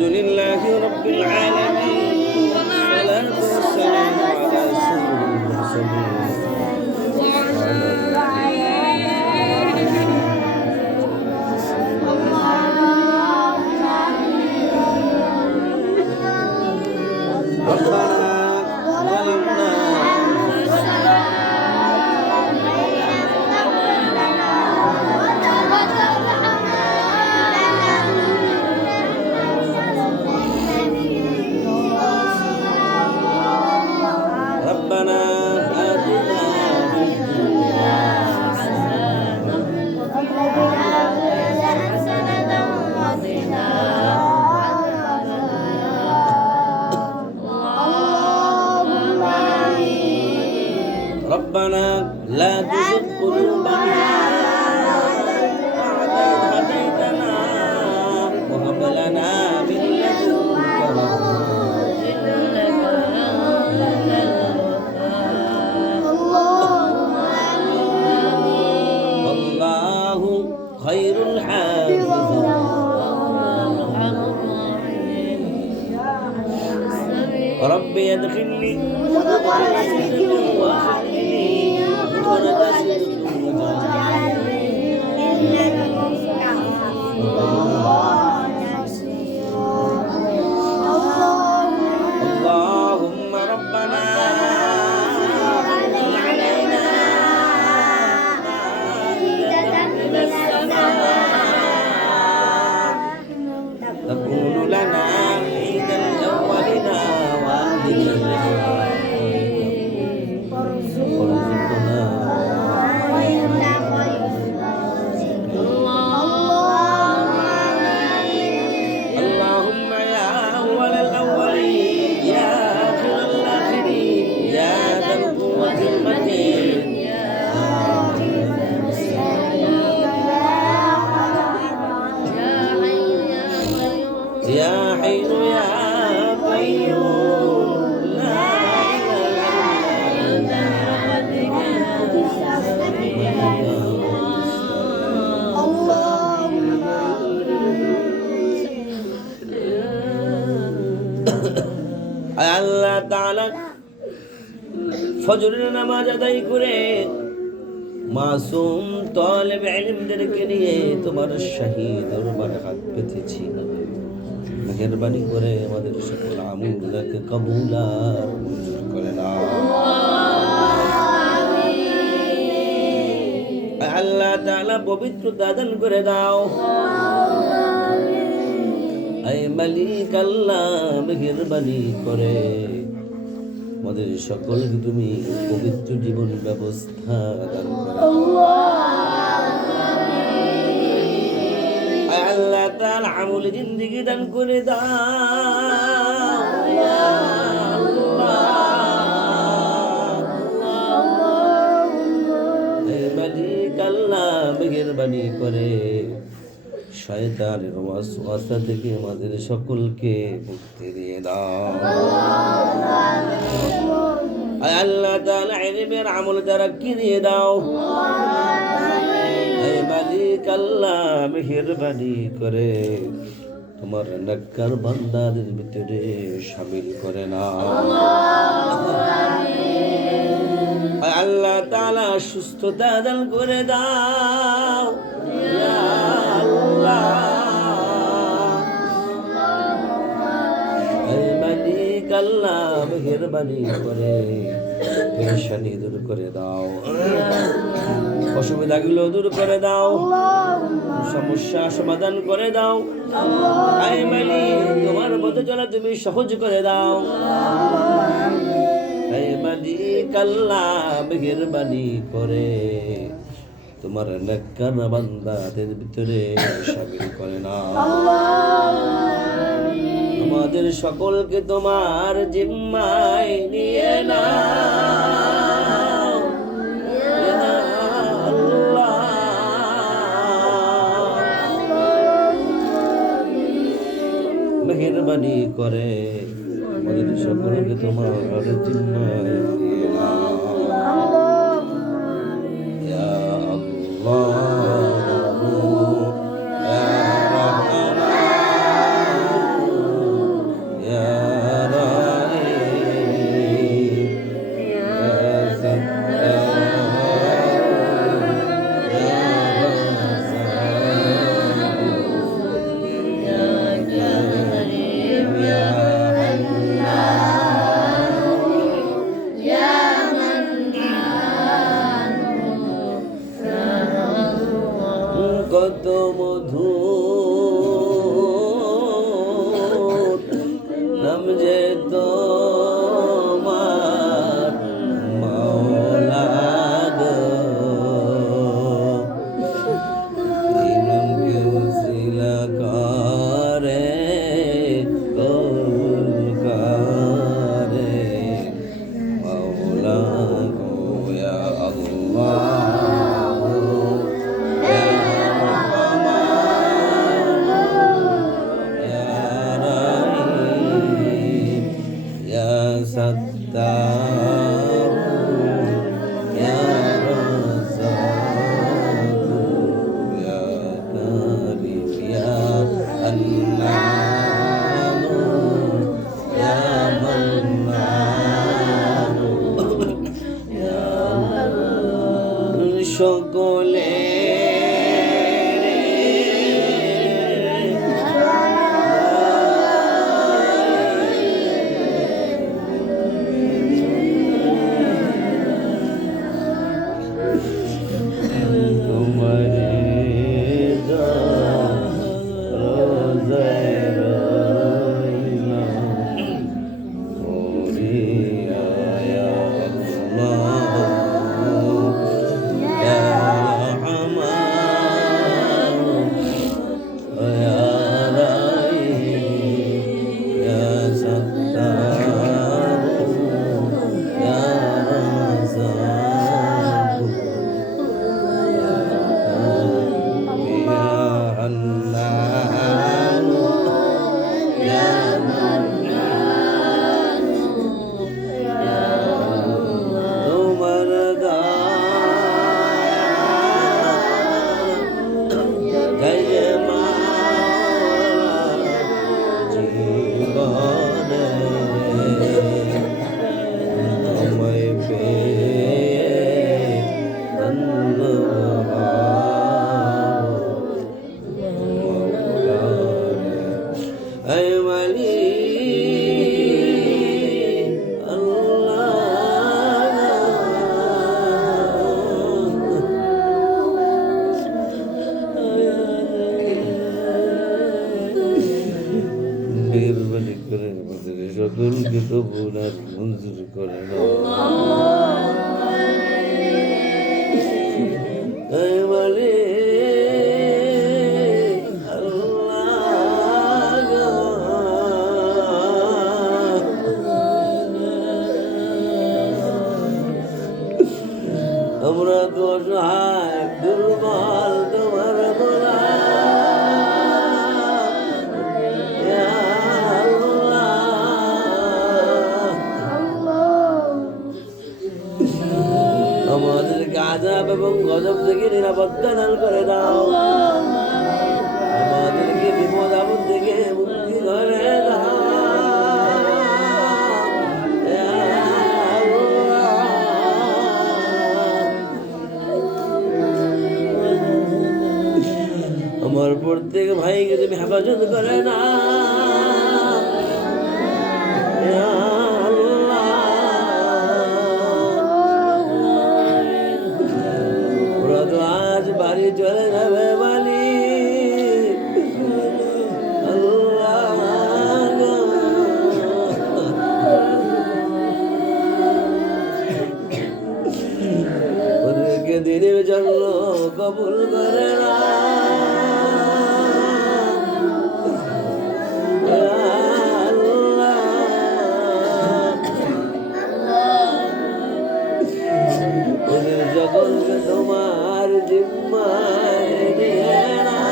আলহামদুলিল্লাহি রাব্বিল আলামিন ওয়াসসালাতু ওয়াসসালামু আলা সাইয়্যিদিল মুরসালিন ربنا ظلمنا ربنا آتنا في الدنيا حسنة ربنا لا تزغ قلوبنا بعد إذ هديتنا وهب لنا من لدنك رحمة والله خير الحافظين رب ادخلني اللهم ربنا أنزل علينا مائدة من السماء تكون لنا عيدا لأولنا وآخرنا وارزقنا اللهم يا أول الأولين يا آخر الآخرين يا ذا القوة المتين يا حي يا قيوم لا إله আল্লাহ তাআলা ফজরের নামাজ আদায় করে মাসুম তালেব ইলমদেরকে নিয়ে তোমার শাহী দরবারে হাত পেতেছি। মেহেরবানি করে আমাদের সকল আমলকে কবুল আর মঞ্জুর করে নাও। আল্লাহ তাআলা পবিত্রতা দান করে দাও। আয় মালিক আল্লাহ মেহেরবানি করে আমাদের সকলকে তুমি পবিত্র জীবন ব্যবস্থা দান করো। আয় আল্লাহ তাআলা আমল জিন্দেগি দান করে দাও ইয়া আল্লাহ। আয় মালিক আল্লাহ মেহেরবানি করে শয়তানের ওয়াসওয়াসা থেকে আমাদের সকলকে মুক্তি দিয়ে দাও। আয় আল্লাহ তাআলা ইলমের আমল তারাক্কি দিয়ে দাও। আয় মালিক আল্লাহ মেহেরবানি করে তোমার নেককার বান্দাদের ভিতরে শামিল করে নাও। আয় আল্লাহ তাআলা সুস্থতা দান করে দাও ইয়া আল্লাহ। আয় মালিক আল্লাহ মেহেরবানি করে পেরেশানি দূর করে দাও, অসুবিধাগুলো দূর করে দাও, সমস্যা সমাধান করে দাও। আয় মালিক তোমার পথে চলা তুমি সহজ করে দাও। আয় মালিক আল্লাহ মেহেরবানি করে তোমার নেককার বান্দাদের ভিতরে শামিল করে নাও। আমাদের সকলকে তোমার জিম্মায় নিয়ে নাও ইয়া আল্লাহ। মেহেরবানি করে আমাদের সকলকে তোমার জিম্মায় নিয়ে নাও ইয়া আল্লাহ। কত মধুর নাম যে তোমার মাওলা গো, ইমামকে উসিলা করে কবুল করে মাওলা গো, ইয়া আল্লাহ ستار يا رزاق يا كريم يا حنان يا منان يا সকলে মেহরবানি করে আমাদের সকলকে কবুল আর মঞ্জুর করে নাও। আমরা তো অসহায় দুর্বল, তোমার আমাদেরকে আযাব এবং গজব থেকে নিরাপত্তা দান করে দাও, আমাদেরকে বিপদ আপদ থেকে মুক্তি করে দাও। আমার প্রত্যেক ভাইকে তুমি হেফাজত করে না। ওরা তো আজ বাড়ি চলে যাবে মালিক, ওদেরকে দিনের জন্য কবুল করে না। ওদের সকলকে তোমার জিম্মায় নিয়ে নাও।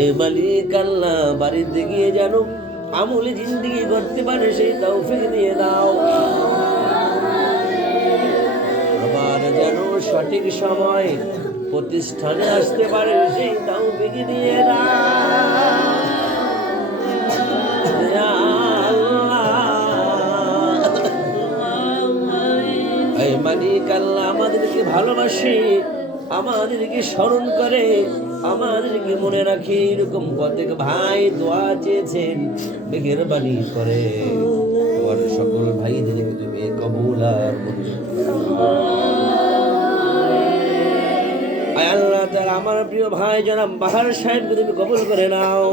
এই মালিক আল্লাহ বাড়িতে গিয়ে যেন আমলে জিন্দেগি করতে পারে সেই তৌফিক দিয়ে দাও। আবার যেন সঠিক সময় প্রতিষ্ঠানে আসতে পারে সেই তৌফিক দিয়ে দাও। এই মালিক আল্লাহ আমাদেরকে ভালোবাসে, আমাদেরকে স্মরণ করে, আমাদেরকে মনে রাখে। এরকম প্রত্যেক ভাই দোয়া চেয়েছেন, মেহেরবানি করে আমার সকল ভাইদেরকে তুমি কবুল আর মঞ্জুর করে নাও। আয় আল্লাহ তাআলা আমার প্রিয় ভাই জনাব বাহার সাহেবকে তুমি কবুল করে নাও।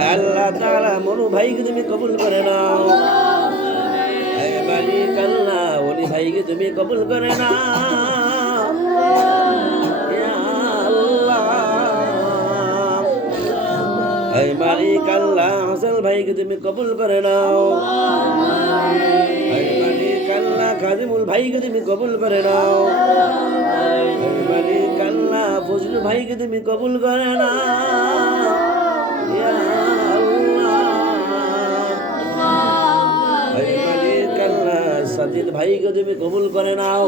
আয় আল্লাহ তাআলা মনু ভাইকে তুমি কবুল করে নাও। আয় মালিক আল্লাহ ওলি ভাইকে তুমি কবুল করে নাও। ইয়া আল্লাহ আয় মালিক আল্লাহ হাসান ভাইকে তুমি কবুল করে নাও। আয় মালিক আল্লাহ কাজিমুল ভাইকে তুমি কবুল করে নাও। আয় মালিক আল্লাহ ফজলু ভাইকে তুমি কবুল করে নাও। ইয়া আল্লাহ আয় মালিক আল্লাহ সাজিদ ভাইকে তুমি কবুল করে নাও।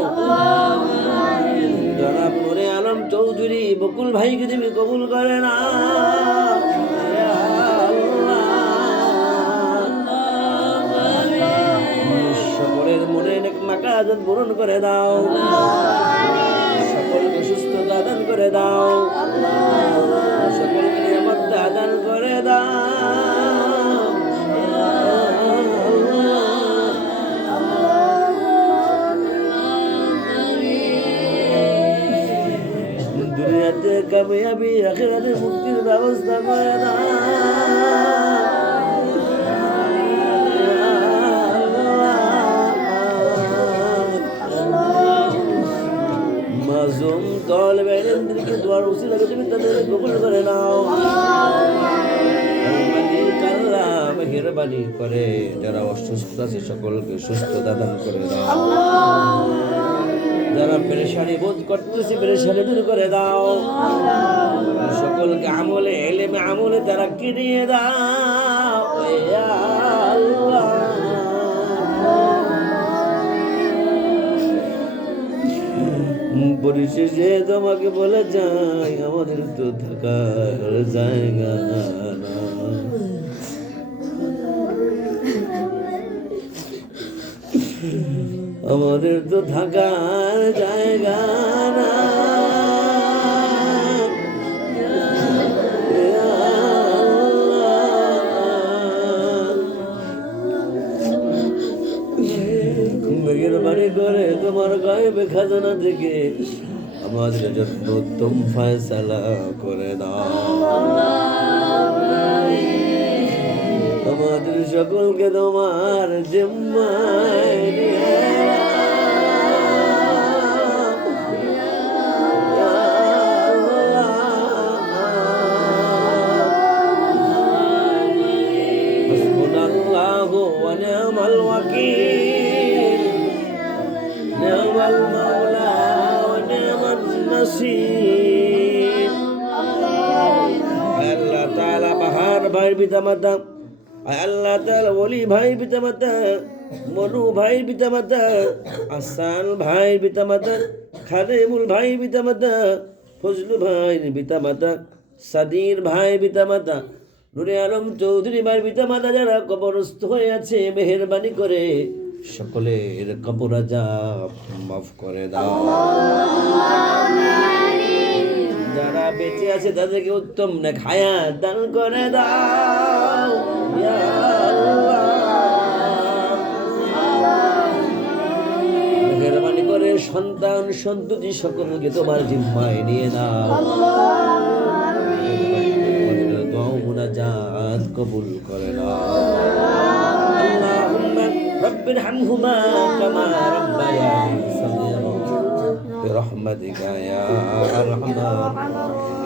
জনাব নূরে আলম চৌধুরী বকুল ভাইকে তুমি কবুল করে নাও। সকলের মনে নেক মাকাজাত পূরণ করে দাও। সকলকে সুস্থতা দান করে দাও। সকলকে নিয়ামত দান করে দাও। দুনিয়াতে কামিয়াবি আখিরাতে মুক্তির ব্যবস্থা করে দাও। মাসুম তলবে ইলমকে দুয়ার উসিলা তুমি তাদের কবুল করে নাও। মালিক আল্লাহ মেহেরবানি করে যারা অসুস্থ আছে সকলকে সুস্থতা দান করে দাও। যারা পেরেশানি বোধ করতেছে পেরেশানি দূর করে দাও। সকলকে আমলে ইলমে আমলে তারা কিনিয়ে দাও। ইয়া আল্লাহ পরিশেষে তোমাকে বলে যাই আমাদের তো থাকার জায়গা না। আমাদের তো থাকার জায়গা না। মেহেরবানি করে তোমার গায়েবে খাজানা থেকে আমাদের জন্য উত্তম ফয়সালা করে দাও। আমাদের সকলকে তোমার জিম্মায় নিয়ে হাসবুনাল্লাহু ওয়া নি'মাল ওয়াকিল নি'মাল মাওলা ওয়া নি'মান নাসির। আল্লাহ তাআলা বাহার ভাইয়ের পিতামাতা, আল্লাহ তাআলা ওলি ভাই পিতামাতা, মনু ভাই পিতামাতা, আহসান ভাই পিতামাতা, খাদেমুল ভাই পিতামাতা, ফজলু ভাই পিতামাতা, সাদির ভাই পিতামাতা, নূরে আলম চৌধুরী ভাই পিতামাতা যারা কবরস্থ হয়ে আছে মেহেরবানি করে সকলের কবর আযাব মাফ করে দাও। যারা বেঁচে আছে তাদেরকে উত্তম নেক হায়াত দান করে দাও। ইয়া আল্লাহ মেহেরবানি করে সন্তান সন্ততি সকলকে তোমার জিম্মায় নিয়ে নাও। দোয়া মুনাজাত কবুল করে নাও। আল্লাহুম্মা রাব্বিরহামহুমা কামা রাব্বায়ানি সগীরা برحمتك يا أرحم الراحمين।